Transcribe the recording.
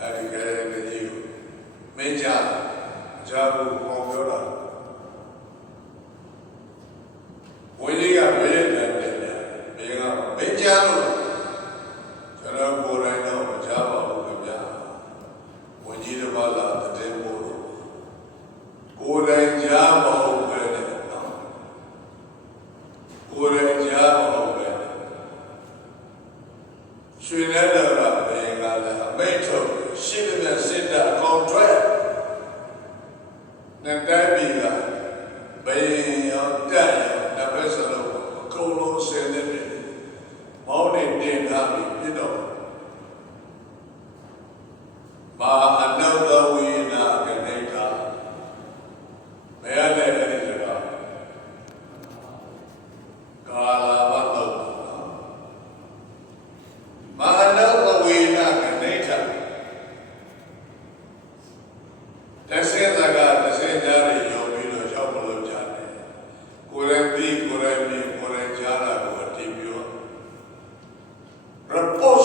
အဲဒီကလေးကြီးကိုမင်းကြားကြားဖို့ကောင်းပြောတာဝိလိကဘေးတယ်ဘေးကမင်းကြားလို့ကျွန်တော်ကိုယ်တိုင်တော့မကြားပါဘူးခင်ဗျာဝန်ကြီးတစ်ပါးလာတဲ့မို့ကိုယ်တိုင်ကြားမဟုတ်ပဲနဲ့ကိုယ်တိုင်ကြားမဟုတ်ပဲရွှေနဲ့တော့ဘယ်ကလည်းအမိတ်ထုတ်ရှင်းတဲ့စစ်တပ် contract နဲ့တိုင်းပြည်ကဘယ်ရောက်တက်ရောက်တစ်ဖက်စလုံးအကုန်လုံးဆင်းနေတယ်မောင်းနေတင်ထားပြီးပြတော့မာအနုဿဝိနာကနေကဘယ်နဲ့အဲ့ဒီကကာလာဘတ်တော့မာအနုဿဝိနာကနေကတဆေးစကားတဆေးကြားတွေရောပြီးတော့ရောက်မလို့ကြားတယ်ကိုယ်ရည်ပြီးကိုယ်ရည်မြင်ကိုယ်ရည်ကြားတာကိုအတိပြု report